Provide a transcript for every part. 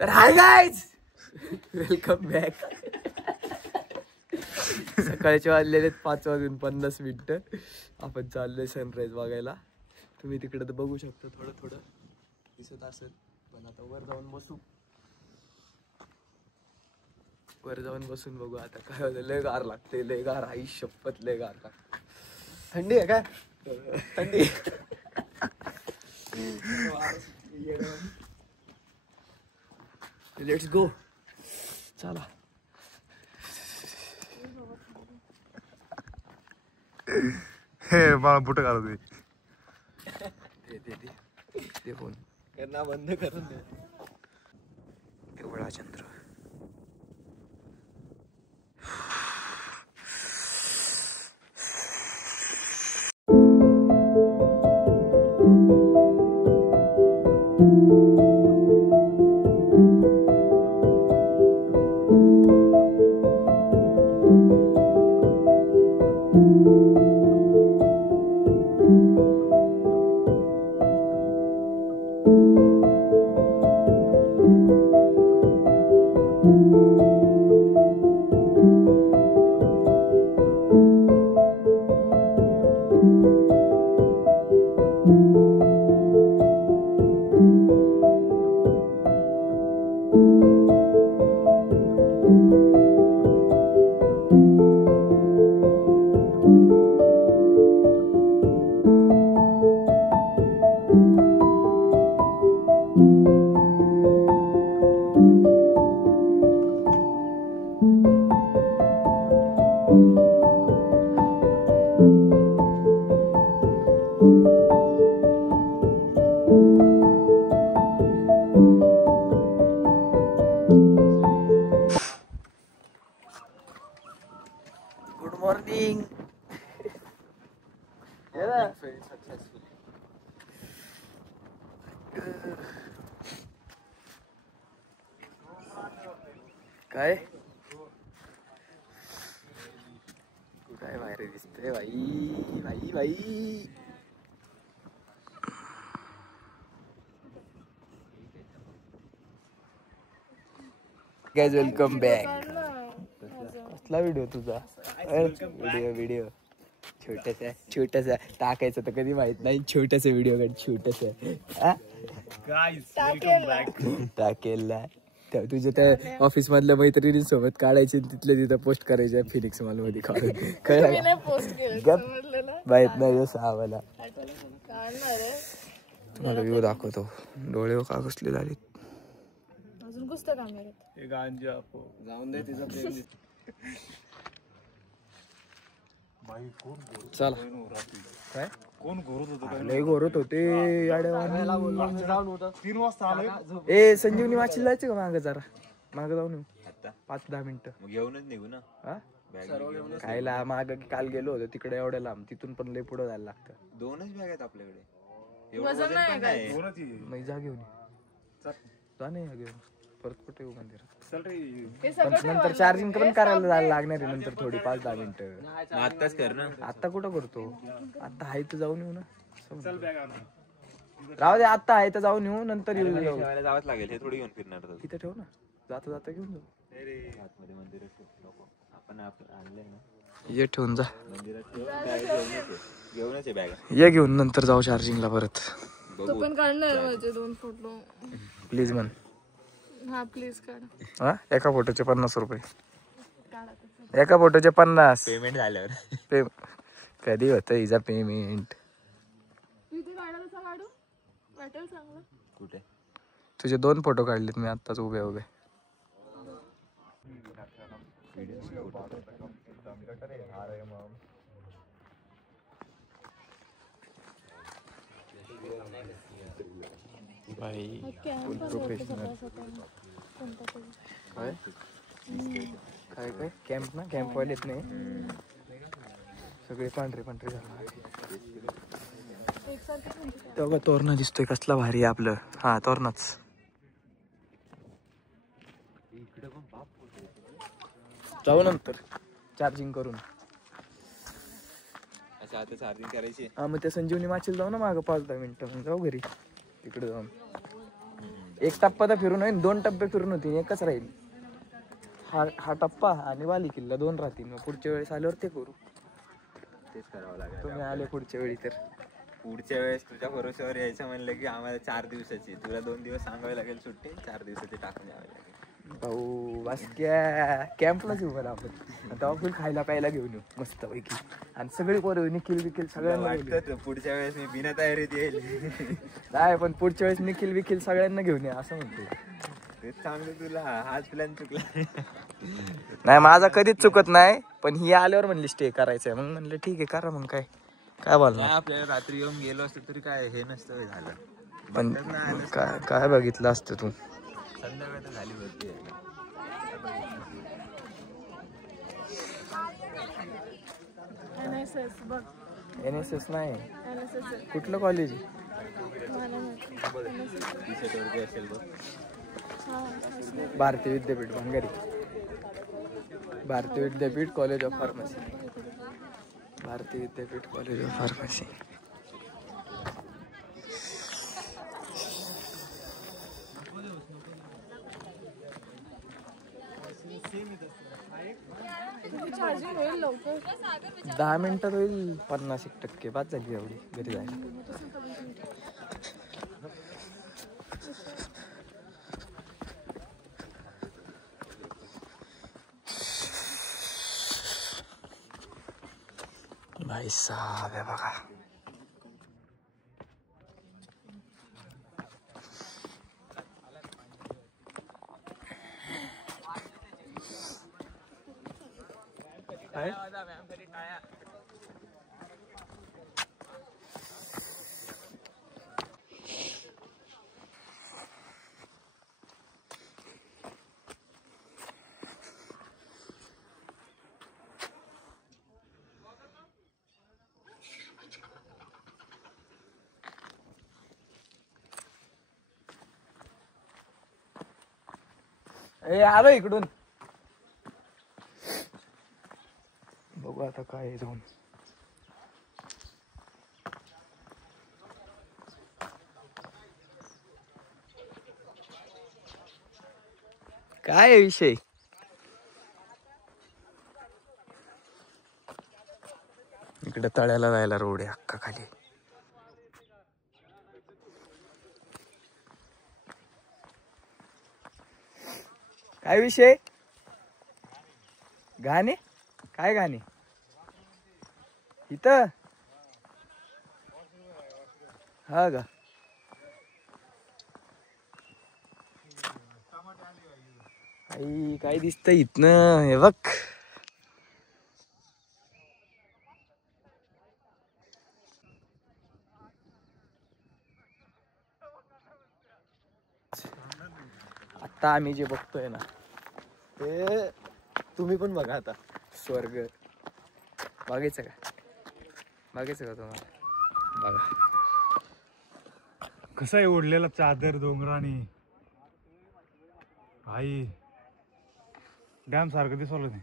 तर hi guys, welcome back. सकाळचे वाजलेले 5:50. आपण चाललोय सनराईज बघायला. तुम्ही तिकडे तर बघू शकता, थोडं थोडं दिसत असेल. पण आता वर जाऊन बसू, वर जाऊन बसून बघू आता काय होतं. लय गार लागते, लय गार. आई शपथ लय गार लागते. थंडी आहे काय? थंडी. Let's go. चला. हे मला बुट घालू दे. ते फोन त्यांना बंद करून दे. एवढा चंद्र. Good morning. काय काय बाहेर दिसतंय बाई बाई बाई. Guys welcome back. कसला व्हिडिओ तुझा? व्हिडिओ छोटासा टाकायचं तर कधी माहित नाही. छोटासा व्हिडिओ काढ, छोटासा. टाकेल तुझ्या त्या ऑफिस मधल्या मैत्रिणींसोबत काढायचे, तिथल्या तिथं पोस्ट करायचे फिनिक्स मॉल मध्ये काढून. माहित नाही जसं आम्हाला. तुम्हाला व्ह्यू दाखवतो. डोळे का कसले झाले. अजून कुस्ता कॅमेऱ्यात जाऊन दे तिचा प्रेम. चला. काय कोण घोरत होतं? लय घोरत होते. 3 वाजता आलो. ए संजीवनी वाचीला जायचं का मागं? जरा मागं जाऊन येऊ. 5-10 मिनिटं घेऊनच निघू ना. खायला माग काल गेलो होतो तिकडे एवढ्या लांब. तिथून पण लय पुढे जायला लागतं. 2च बॅग आहेत आपल्याकडे. वजन नाही काय? मग जा घेऊन ये. जा नाही घेऊन परत कुठे येऊ मंदिरात. नंतर चार्जिंग पण करायला जायला लागणार आहे नंतर थोडी 5-10 मिनिटं. आत्ताच कर ना. आता कुठं करतो? आता आहे तर जाऊन येऊ ना. राहू दे, आता आहे तर जाऊन येऊ, नंतर येऊ. जावंच लागेल. हे थोडी घेऊन फिरणार होतो. तिथे ठेव ना, जाता जाता घेऊन जाऊ. आतमध्ये मंदिरात आपण आणलंय ना. ये ठेवून जा. मंदिरात घेऊनच आहे बॅग. ये घेऊन, नंतर जाऊ चार्जिंगला परत. तो पण काढणार माझे 2 फोटो. प्लीज म्हण. हा प्लीज काढ. हा, एका फोटोचे 50 रुपये. एका फोटोचे 50. पेमेंट झाल्यावर कधी होतं हिचा पेमेंट? तिथे काढायला काढू वाटेल चांगलं. कुठे? तुझे 2 फोटो काढलेत मी आत्ताच उभे उभे. भाई फुल प्रोफेशनल. काय काय काय कॅम्प ना, कॅम्प वालेच नाही सगळे पांढरे पांढरे झाले. तेव्हा तोरणा दिसतोय कसला भारी आपलं. हा तोरणाच. जाऊ नंतर चार्जिंग करून. अच्छा आता चार्जिंग करायची. हा मग त्या संजीवनी माचीला जाऊ ना मागं 5-10 मिनिटं, जाऊ घरी तिकडे जाऊन. एक टप्पा तर फिरून होईल, 2 टप्पे फिरून होतील, एकच राहील. हा टप्पा आणि वाली किल्ला 2 राहतील. मग पुढच्या वेळेस आल्यावर ते करू. तेच करावं लागेल. तुम्ही आले पुढच्या वेळी तर पुढच्या वेळेस तुझ्या भरोश्यावर यायचं म्हणलं की आम्हाला 4 दिवसाची, तुला 2 दिवस सांगावे लागेल सुट्टी, 4 दिवसाची टाकून यावं लागेल. भाऊ बस कॅम्पलाच येऊ मला आपण. तेव्हा फुल खायला प्यायला घेऊन येऊ मस्त पैकी. आणि सगळे पोरं निखिल विखिल सगळ्यांना घेऊन येऊ. वाटतं पुढच्या वेळेस मी बिना तयारीत येईल. नाही पण पुढच्या वेळेस निखिल विखिल सगळ्यांना घेऊन ये असं म्हणतो. तेच सांगतो तुला, हाच प्लॅन चुकला. नाही माझा कधीच चुकत नाही, पण ही आल्यावर म्हणली स्टे करायचंय. मग म्हणलं ठीक आहे करा. मग काय बोलणार. आपल्याला रात्री येऊन गेलो असतो तरी काय हे नसतं झालं. पण काय बघितलं असतं तू. संध्याकाळ तर झाली होती. NSS बघ. NSS नाही, NSS आहे. कुठलं कॉलेज? मला माहिती. टी-शर्ट वरती असेल बघ. भारतीय विद्यापीठ भांगारी. भारतीय विद्यापीठ कॉलेज ऑफ फार्मसी. भारतीय विद्यापीठ कॉलेज ऑफ फार्मसी. चार्जिंग होईल लवकर. 10 मिनिटात होईल 50% बाद झाली एवढी घरी जायला. भाई साहब आहे बघा. ए आलो इकडून. बघू आता काय जाऊन. काय आहे विषय. इकडे तळ्याला जायला रोड आहे अख्खा खाली. काय विषय. गाणे काय गाणे इथं. हा का. काय दिसतंय इथनं हे बघ. आता आम्ही जे बघतोय ना ते तुम्ही पण बघा आता. स्वर्ग बघायचं का. बघायचं का तुम्हाला. बघा कसं आहे ओढलेला चादर डोंगराने. आई डॅम सारखं दिसवलं नाही.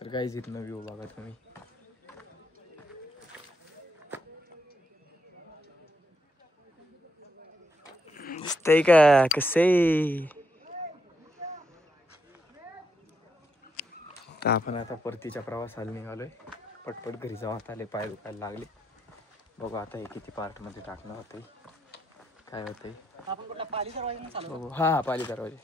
तर काहीच इथनं व्ह्यू बघा तुम्ही. दिसतंय का कसं. आपण आता परतीच्या प्रवासाला निघालोय. पटपट घरी जाऊ. आता आले पाय दुखायला लागले. बघू आता हे किती पार्ट मध्ये टाकणं होतंय काय होतंय बघू. हा पाली दरवाजे.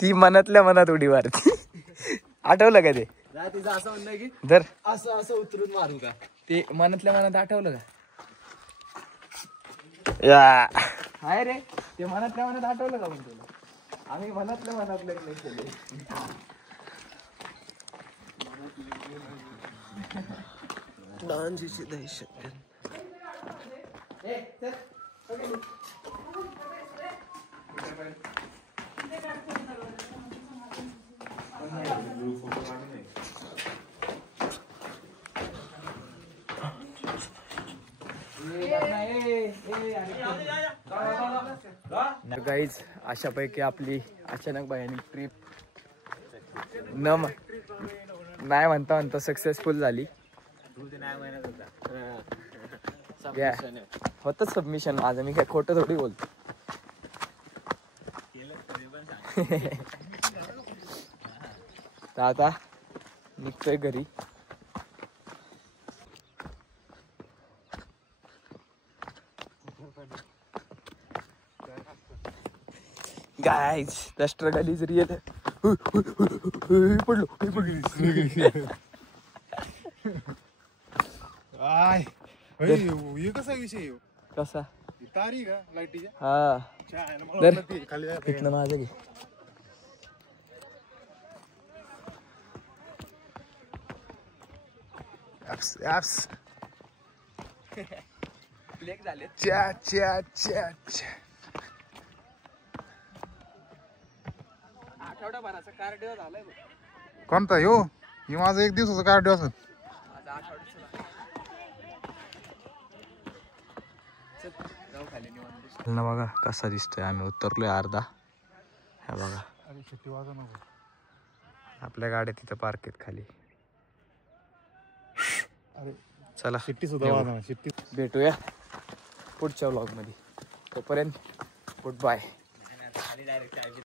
ती मनातल्या मनात उडी मारती. आठवलं का ते. तिचं असं म्हणणं की धर असं असं उतरून मारू का. ते मनातल्या मनात आठवलं का. या हाय रे. ते मनातल्या मनात आठवलं का पण तुला. आम्ही मनातल्या मनात लग्न केले. डान्सची दहशत. गाईज अशापैकी आपली अचानक भयानक ट्रिप नाही म्हणता सक्सेसफुल झाली. तू ते नाही म्हणत होता. होतं सबमिशन माझं, मी काय खोटं थोडी बोलतो. तर आता निघतोय घरी. Guys the struggle is real. पडलो. आय हे कसा विषय आहे? कसा तारी का लाईटीच्या हा मला वाटलं ते खाली जायला इथनं माझं घे. ऍप्स ऍप्स लेक झाले. च्या च्या च्या च्या. आठवडाभराचा कार्डिओ झालाय बघ. कोणता ह्यो? हे माझं 1 दिवसाचं कार्डिओ असत. माझा आठवड्याचा जाऊ खाली निवांत. ना बघा कसा दिसतोय. आम्ही उतरलोय अर्धा. हा बघा अरे शिट्टी वाजव नको. आपल्या गाड्या तिथं पार्क आहेत खाली. अरे चला शिट्टी सुद्धा वाजव. शिट्टी भेटूया पुढच्या व्लॉग मध्ये. तोपर्यंत गुड बाय.